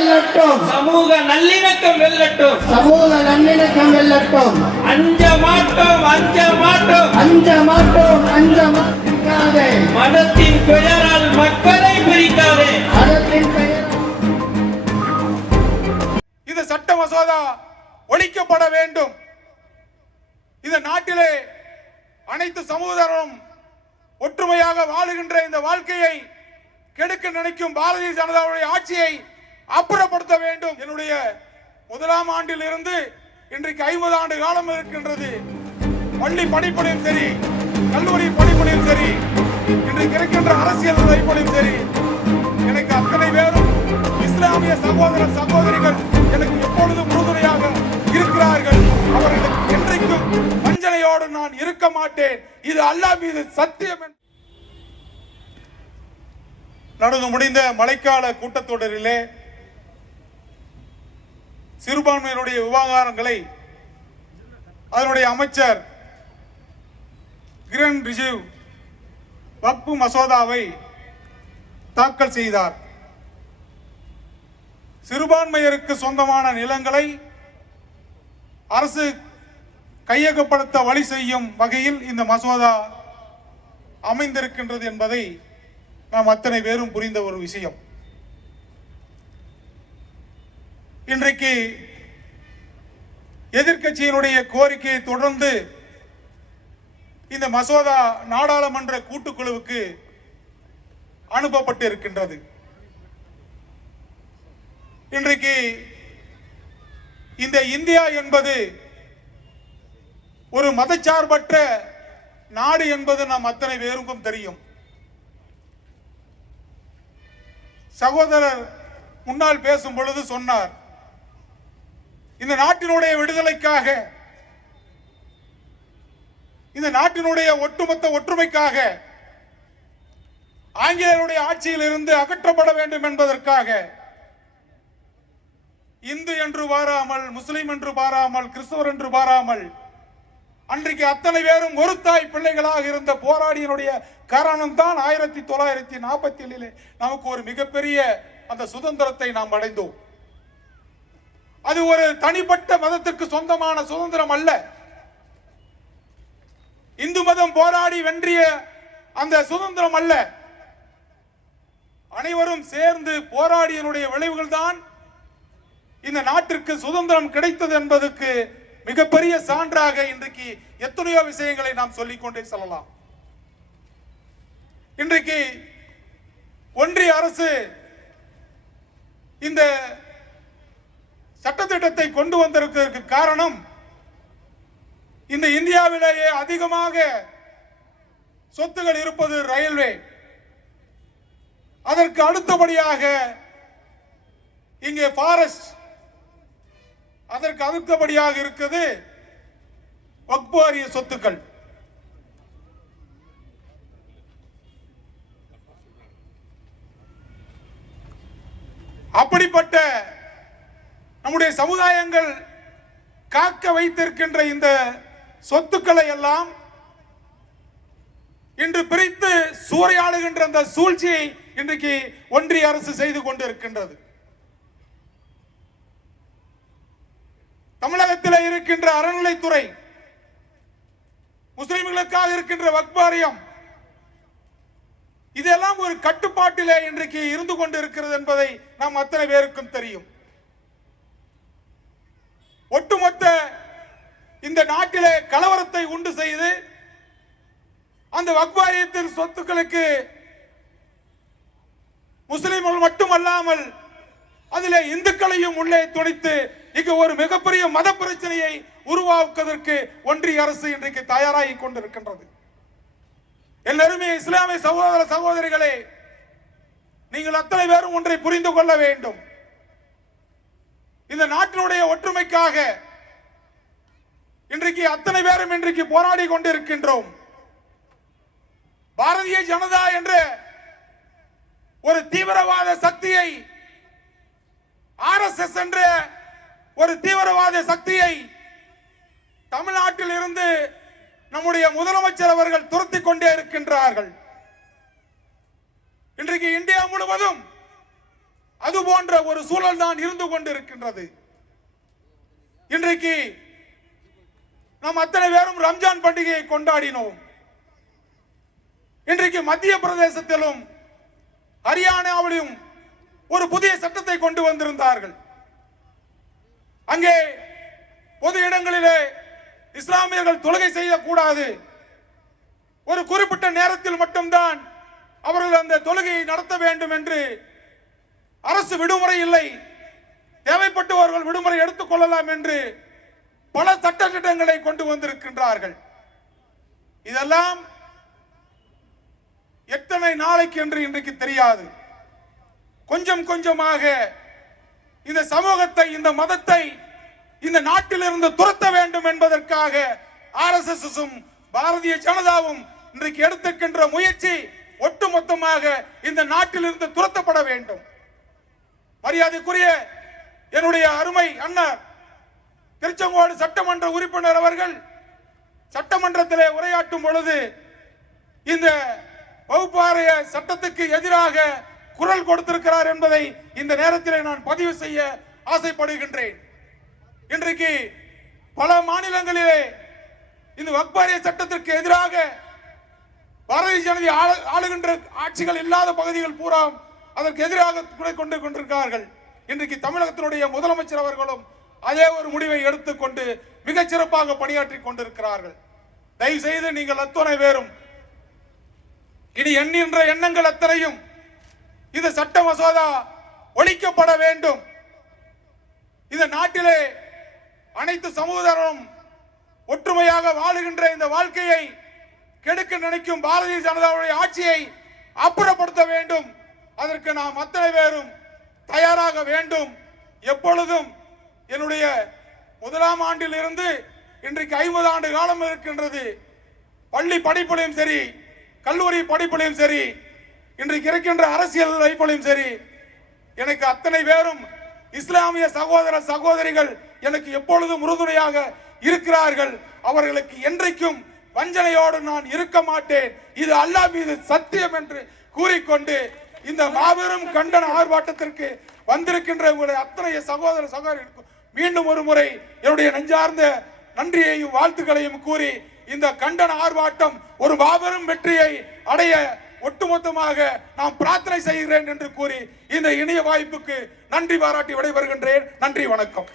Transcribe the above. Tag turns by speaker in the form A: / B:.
A: வெல்லட்டும்.
B: சமூக நல்லிணக்கம் வெல்லட்டும்.
A: சமூக நல்லிணக்கம் வெல்லட்டும்.
B: அஞ்ச மாட்டோம் அஞ்ச மாட்டோம்.
A: அஞ்ச மாட்டோம் அஞ்ச மாட்டாதே
B: மதத்தின் பெயரால் மக்களை பிரிக்காதே.
A: மதத்தின் பெயர்
C: இந்த சட்ட மசோதா ஒழிக்கப்பட வேண்டும். இந்த நாட்டிலே அனைத்து சமூகரும் ஒற்றுமையாக வாழுகின்ற இந்த வாழ்க்கையை கெடுக்க நினைக்கும் பாரதிய ஜனதாவுடைய ஆட்சியை அப்புறப்படுத்த வேண்டும். என்னுடைய முதலாம் ஆண்டில் இருந்து இன்றைக்கு ஐம்பது ஆண்டு காலம் இருக்கின்றது. பள்ளி படிப்படையும் சரி கல்லூரி படிப்படையும் சரி இன்றைக்கு இருக்கின்ற அரசியல் படிப்படையும் சரி எனக்கு அத்தனை பேரும் இஸ்லாமிய சகோதர சகோதரிகள் எனக்கு எப்பொழுதும் உறுதுணையாக இருக்கிறார்கள். அவர்களுக்கு என்றைக்கும் வஞ்சனையோடு நான் இருக்க மாட்டேன். இது அல்லாஹ் மீது சத்தியம் என்று- நடந்து முடிந்த மழைக்கால கூட்டத்தொடரிலே சிறுபான்மையினுடைய விவகாரங்களை அதனுடைய அமைச்சர் கிரண் ரிஜிவ் வக்பு மசோதாவை தாக்கல் செய்தார். சிறுபான்மையருக்கு சொந்தமான நிலங்களை அரசு கையகப்படுத்த வழி செய்யும் வகையில் இந்த மசோதா அமைந்திருக்கின்றது என்பதை நாம் அத்தனை பேரும் புரிந்த ஒரு விஷயம். இன்றைக்கு எதிர்கட்சியினுடைய கோரிக்கையை தொடர்ந்து இந்த மசோதா நாடாளுமன்ற கூட்டுக்குழுவுக்கு அனுப்பப்பட்டு இருக்கின்றது இன்றைக்கு இந்த இந்தியா என்பது ஒரு மதச்சார்பற்ற நாடு என்பது நாம் அத்தனை பேருக்கும் தெரியும். சகோதரர் முன்னால் பேசும் பொழுது சொன்னார் இந்த நாட்டினுடைய விடுதலைக்காக இந்த நாட்டினுடைய ஒட்டுமொத்த ஒற்றுமைக்காக ஆங்கிலேயருடைய ஆட்சியில் இருந்து அகற்றப்பட வேண்டும் என்பதற்காக இந்து என்று பாராமல் முஸ்லிம் என்று பாராமல் கிறிஸ்தவர் என்று பாராமல் அன்றைக்கு அத்தனை பேரும் ஒரு தாய் பிள்ளைகளாக இருந்த போராடியினுடைய காரணம் தான் ஆயிரத்தி தொள்ளாயிரத்தி நாற்பத்தி ஏழிலே நமக்கு ஒரு மிகப்பெரிய அந்த சுதந்திரத்தை நாம் அடைந்தோம். அது ஒரு தனிப்பட்ட மதத்திற்கு சொந்தமான சுதந்திரம் அல்ல. இந்து மதம் போராடி வென்றிய அந்த சுதந்திரம் அல்ல. அனைவரும் சேர்ந்து போராடியனுடைய விளைவுகள் தான் இந்த நாட்டிற்கு சுதந்திரம் கிடைத்தது என்பதற்கு மிகப்பெரிய சான்றாக இன்றைக்கு எத்தனையோ விஷயங்களை நாம் சொல்லிக்கொண்டே செல்லலாம். இன்றைக்கு ஒன்றிய அரசு இந்த சட்டத்திட்டத்தை கொண்டு வந்திருக்கிறதுக்கு காரணம் இந்த இந்தியாவிலேயே அதிகமாக சொத்துகள் இருப்பது ரயில்வே. அதற்கு அடுத்தபடியாக இங்கே ஃபாரஸ்ட் அதற்கு அடுத்தபடியாக இருக்குது வக்பாரிய சொத்துக்கள். அப்படிப்பட்ட நம்முடைய சமுதாயங்கள் காக்க வைத்திருக்கின்ற இந்த சொத்துக்களை எல்லாம் இன்று பிரித்து சூறையாடுகின்ற அந்த சூழ்ச்சியை இன்றைக்கு ஒன்றிய அரசு செய்து கொண்டிருக்கின்றது. தமிழகத்தில் இருக்கின்ற அறநிலைத்துறை முஸ்லிம்களுக்காக இருக்கின்ற வக்பாரியம் இதெல்லாம் ஒரு கட்டுப்பாட்டிலே இன்றைக்கு இருந்து கொண்டிருக்கிறது என்பதை நாம் அத்தனை பேருக்கும் தெரியும். ஒட்டுமொத்த இந்த நாட்டிலே கலவரத்தை உண்டு செய்து அந்த வக்வாரியத்தின் சொத்துக்களுக்கு முஸ்லிம்கள் மட்டுமல்லாமல் அதில் இந்துக்களையும் உள்ளே துணித்து இங்கு ஒரு மிகப்பெரிய மத பிரச்சனையை உருவாக்குவதற்கு ஒன்றிய அரசு இன்றைக்கு தயாராகி கொண்டிருக்கின்றது. எல்லாருமே இஸ்லாமிய சகோதர சகோதரிகளே நீங்கள் அத்தனை பேரும் ஒன்றை புரிந்து கொள்ள வேண்டும். இந்த நாட்டினுடைய ஒற்றுமைக்காக இன்றைக்கு அத்தனை பேரும் இன்றைக்கு போராடி கொண்டிருக்கின்றோம். பாரதிய ஜனதா என்ற ஒரு தீவிரவாத சக்தியை ஆர்எஸ்எஸ் என்ற ஒரு தீவிரவாத சக்தியை தமிழ்நாட்டில் இருந்து நம்முடைய முதலமைச்சர் அவர்கள் துரத்தி கொண்டே இருக்கின்றார்கள். இன்றைக்கு இந்தியா முழுவதும் அது போன்ற ஒரு சூழல் தான் இருந்து கொண்டிருக்கின்றது. இன்றைக்கு நாம் அத்தனை பேரும் ரம்ஜான் பண்டிகையை கொண்டாடினோம். இன்றைக்கு மத்திய பிரதேசத்திலும் ஹரியானாவிலும் ஒரு புதிய சட்டத்தை கொண்டு வந்திருந்தார்கள். அங்கே பொது இடங்களிலே இஸ்லாமியர்கள் தொழுகை செய்யக்கூடாது. ஒரு குறிப்பிட்ட நேரத்தில் மட்டும்தான் அவர்கள் அந்த தொழுகையை நடத்த வேண்டும் என்று அரசு விடுமுறை இல்லை. தேவைப்பட்டவர்கள் விடுமுறை எடுத்துக் கொள்ளலாம் என்று பல சட்ட திட்டங்களை கொண்டு வந்திருக்கின்றார்கள். இதெல்லாம் எத்தனை நாளைக்கு என்று இன்றைக்கு தெரியாது. கொஞ்சம் கொஞ்சமாக இந்த சமூகத்தை இந்த மதத்தை இந்த நாட்டிலிருந்து துரத்த வேண்டும் என்பதற்காக ஆர்எஸ்எஸ் பாரதிய ஜனதாவும் இன்றைக்கு எடுத்திருக்கின்ற முயற்சி ஒட்டுமொத்தமாக இந்த நாட்டிலிருந்து துரத்தப்பட வேண்டும். மரியாதைக்குரிய என்னுடைய அருமை அண்ணர் திருச்செங்கோடு சட்டமன்ற உறுப்பினர் அவர்கள் சட்டமன்றத்திலே உரையாற்றும் பொழுது இந்த வகுப்பாறைய சட்டத்துக்கு எதிராக குரல் கொடுத்திருக்கிறார் என்பதை இந்த நேரத்தில் நான் பதிவு செய்ய ஆசைப்படுகின்றேன். இன்றைக்கு பல மாநிலங்களிலே இந்த வக்பாரிய சட்டத்திற்கு எதிராக பாரதிய ஜனதா ஆளு- ஆளுகின்ற ஆட்சிகள் இல்லாத பகுதிகள் பூரா அதற்கு எதிராக குறை கொண்டு கொண்டிருக்கிறார்கள். இன்றைக்கு தமிழகத்தினுடைய முதலமைச்சர் அவர்களும் அதே ஒரு முடிவை எடுத்துக்கொண்டு மிகச் சிறப்பாக பணியாற்றி கொண்டிருக்கிறார்கள். தயவு செய்து நீங்கள் அத்துணை பேரும் இனி எண்ணின்ற எண்ணங்கள் அத்தனையும் இந்த சட்ட மசோதா ஒழிக்கப்பட வேண்டும். இந்த நாட்டிலே அனைத்து சமூகரும் ஒற்றுமையாக வாழுகின்ற இந்த வாழ்க்கையை கெடுக்க நினைக்கும் பாரதிய ஜனதாவுடைய ஆட்சியை அப்புறப்படுத்த வேண்டும். அதற்கு நாம் அத்தனை பேரும் தயாராக வேண்டும். எப்பொழுதும் என்னுடைய முதலாம் ஆண்டில் இருந்து இன்றைக்கு ஐம்பது ஆண்டு காலம் இருக்கின்றது. பள்ளி படிப்பிலையும் சரி கல்லூரி படிப்பிலையும் சரி இன்றைக்கு இருக்கின்ற அரசியல் வைப்பிலையும் சரி எனக்கு அத்தனை பேரும் இஸ்லாமிய சகோதர சகோதரிகள் எனக்கு எப்பொழுதும் உறுதுணையாக இருக்கிறார்கள். அவர்களுக்கு என்றைக்கும் வஞ்சனையோடு நான் இருக்க மாட்டேன். இது அல்லாஹ் மீது சத்தியம் என்று கூறிக்கொண்டு இந்த மாபெரும் கண்டன ஆர்ப்பாட்டத்திற்கு வந்திருக்கின்ற உங்களுடைய அத்தனை சகோதர சகோதரிகளுக்கும் மீண்டும் ஒரு முறை என்னுடைய நெஞ்சார்ந்த நன்றியையும் வாழ்த்துக்களையும் கூறி இந்த கண்டன ஆர்ப்பாட்டம் ஒரு மாபெரும் வெற்றியை அடைய ஒட்டுமொத்தமாக நான் பிரார்த்தனை செய்கிறேன் என்று கூறி இந்த இணைய வாய்ப்புக்கு நன்றி பாராட்டி விடைபெறுகின்றேன். நன்றி வணக்கம்.